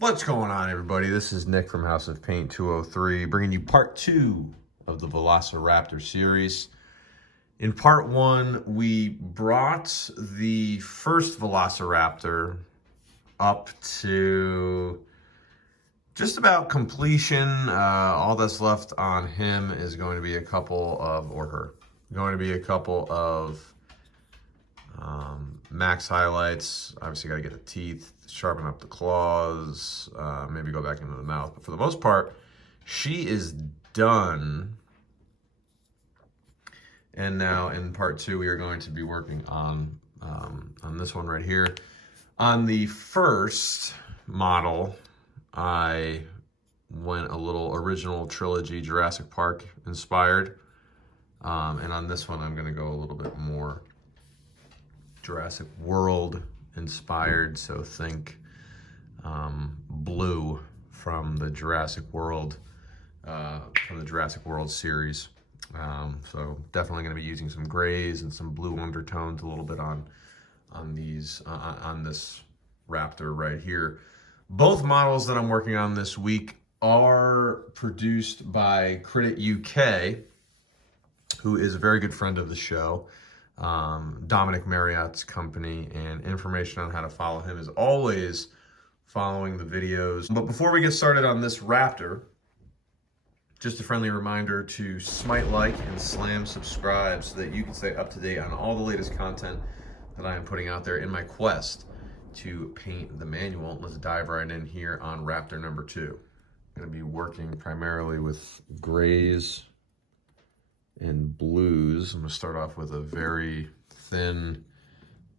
What's going on, everybody? This is Nick from House of Paint 203, bringing you part 2 of the Velociraptor series. In part 1, we brought the first Velociraptor up to just about completion. All that's left on him is going to be a couple of, or her, going to be a couple of max highlights. Obviously got to get the teeth, sharpen up the claws, maybe go back into the mouth. But for the most part, she is done. And now in part 2, we are going to be working on this one right here. On the first model, I went a little original trilogy Jurassic Park inspired. And on this one, I'm going to go a little bit more Jurassic World inspired, so think blue from the Jurassic World series. So definitely going to be using some grays and some blue undertones a little bit on this Raptor right here. Both models that I'm working on this week are produced by Critic UK, who is a very good friend of the show. Dominic Marriott's company, and information on how to follow him is always following the videos. But before we get started on this Raptor, just a friendly reminder to smite like and slam subscribe so that you can stay up to date on all the latest content that I am putting out there in my quest to paint the manual. Let's dive right in here on Raptor number 2. I'm going to be working primarily with grays and blues. I'm going to start off with a very thin,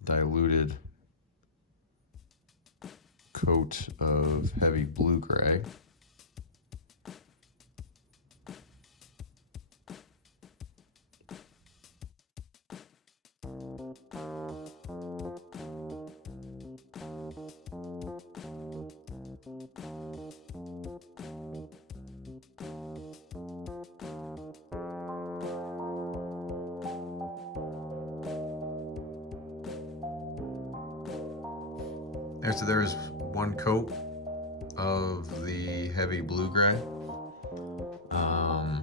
diluted coat of heavy blue-gray. So there's one coat of the heavy blue-gray. I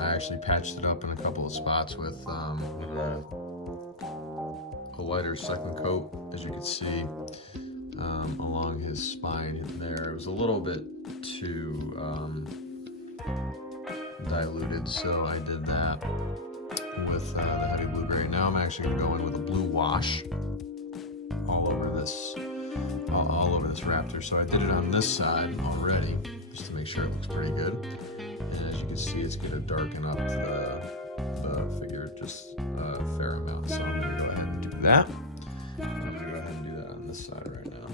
actually patched it up in a couple of spots with a lighter second coat, as you can see, along his spine there. It was a little bit too diluted, so I did that with the heavy blue-gray. Now I'm actually going to go in with a blue wash all over this Raptor. So I did it on this side already, just to make sure it looks pretty good. And as you can see, it's going to darken up the figure just a fair amount. So I'm going to go ahead and do that. I'm going to go ahead and do that on this side right now.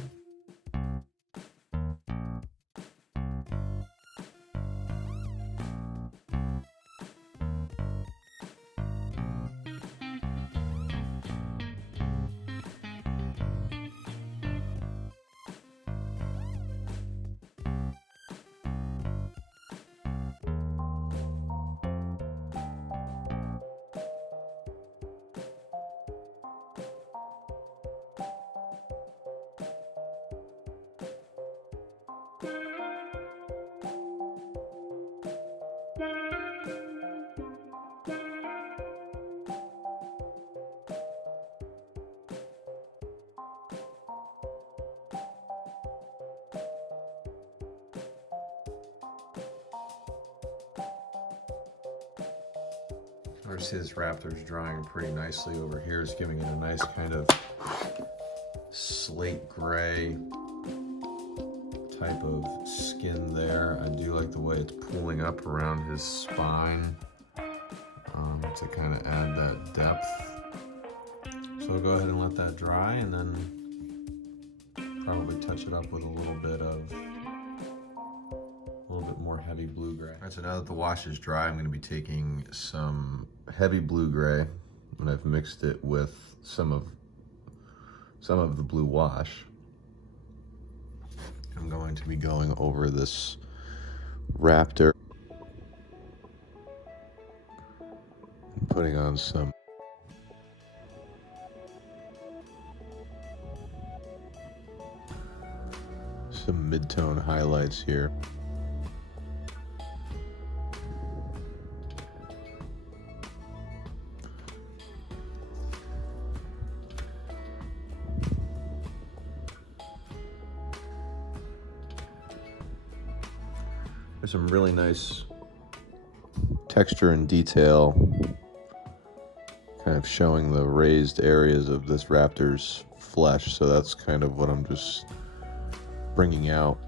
I see this Raptor's drying pretty nicely over here. It's giving it a nice kind of slate gray type of skin there. I do like the way it's pulling up around his spine to kind of add that depth. So we'll go ahead and let that dry, and then probably touch it up with a little bit more heavy blue gray. All right, so now that the wash is dry, I'm going to be taking some heavy blue gray, and I've mixed it with some of the blue wash. I'm going to be going over this Raptor, and putting on some some mid-tone highlights here. There's some really nice texture and detail, kind of showing the raised areas of this raptor's flesh, so that's kind of what I'm just bringing out.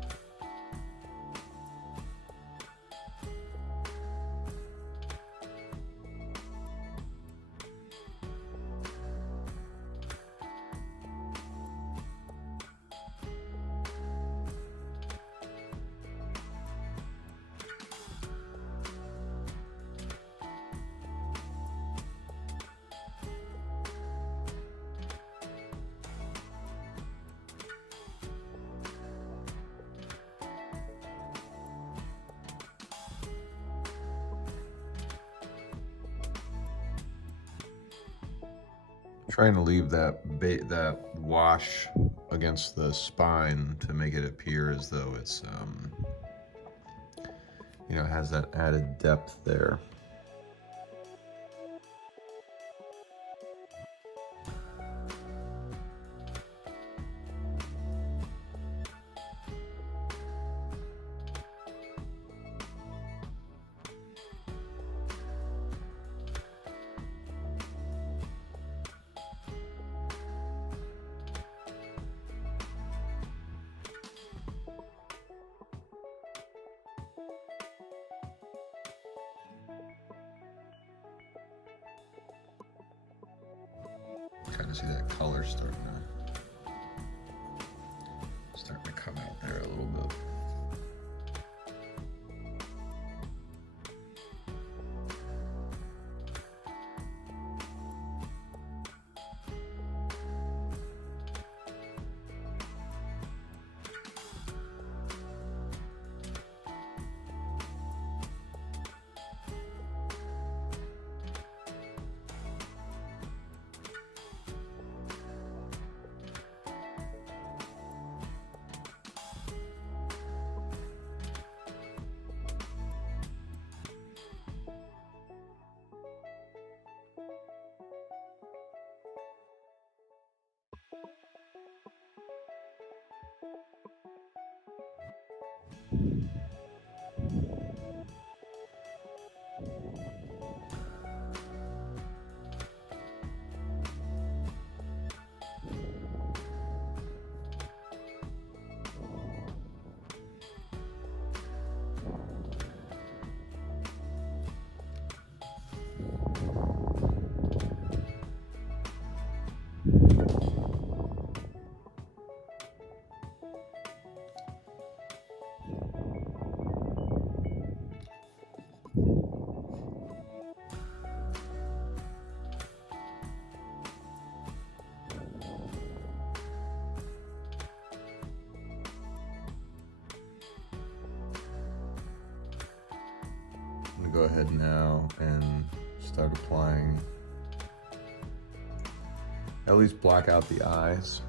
Trying to leave that wash against the spine to make it appear as though it's, you know, has that added depth there. Kind of see that color starting to come out there a little bit. I'm gonna go ahead now and start applying, at least black out the eyes.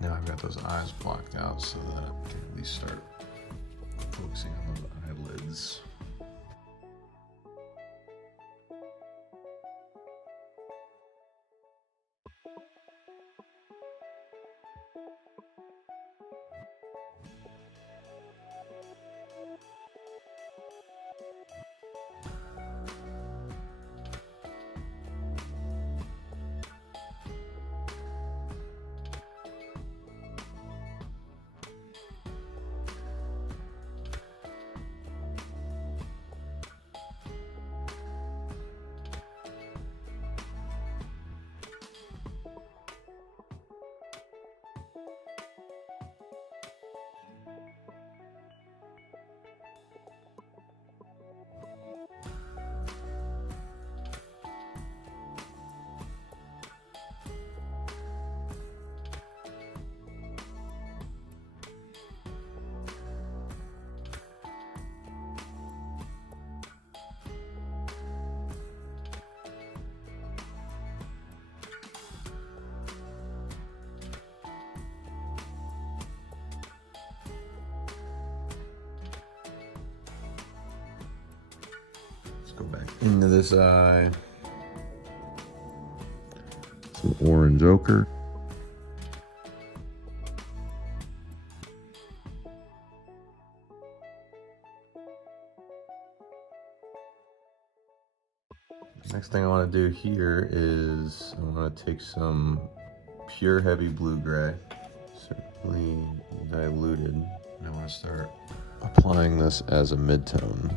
Now I've got those eyes blocked out so that I can at least start focusing on those eyelids. into this eye. Some orange ochre. Next thing I want to do here is I want to take some pure heavy Bluegrey, certainly diluted. And I want to start applying this as a mid-tone.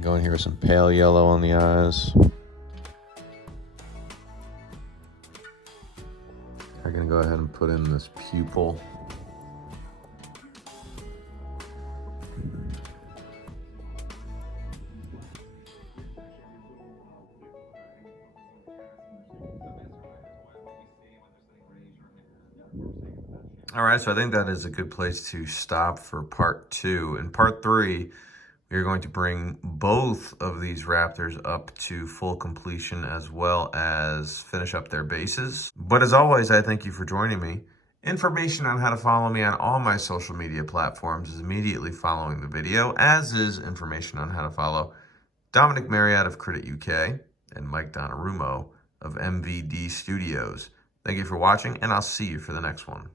Going here with some pale yellow on the eyes. I'm gonna go ahead and put in this pupil. All right, so I think that is a good place to stop for part 2. In part 3, we're going to bring both of these raptors up to full completion as well as finish up their bases. But as always, I thank you for joining me. Information on how to follow me on all my social media platforms is immediately following the video, as is information on how to follow Dominic Marriott of Credit UK and Mike Donnarummo of MVD Studios. Thank you for watching, and I'll see you for the next one.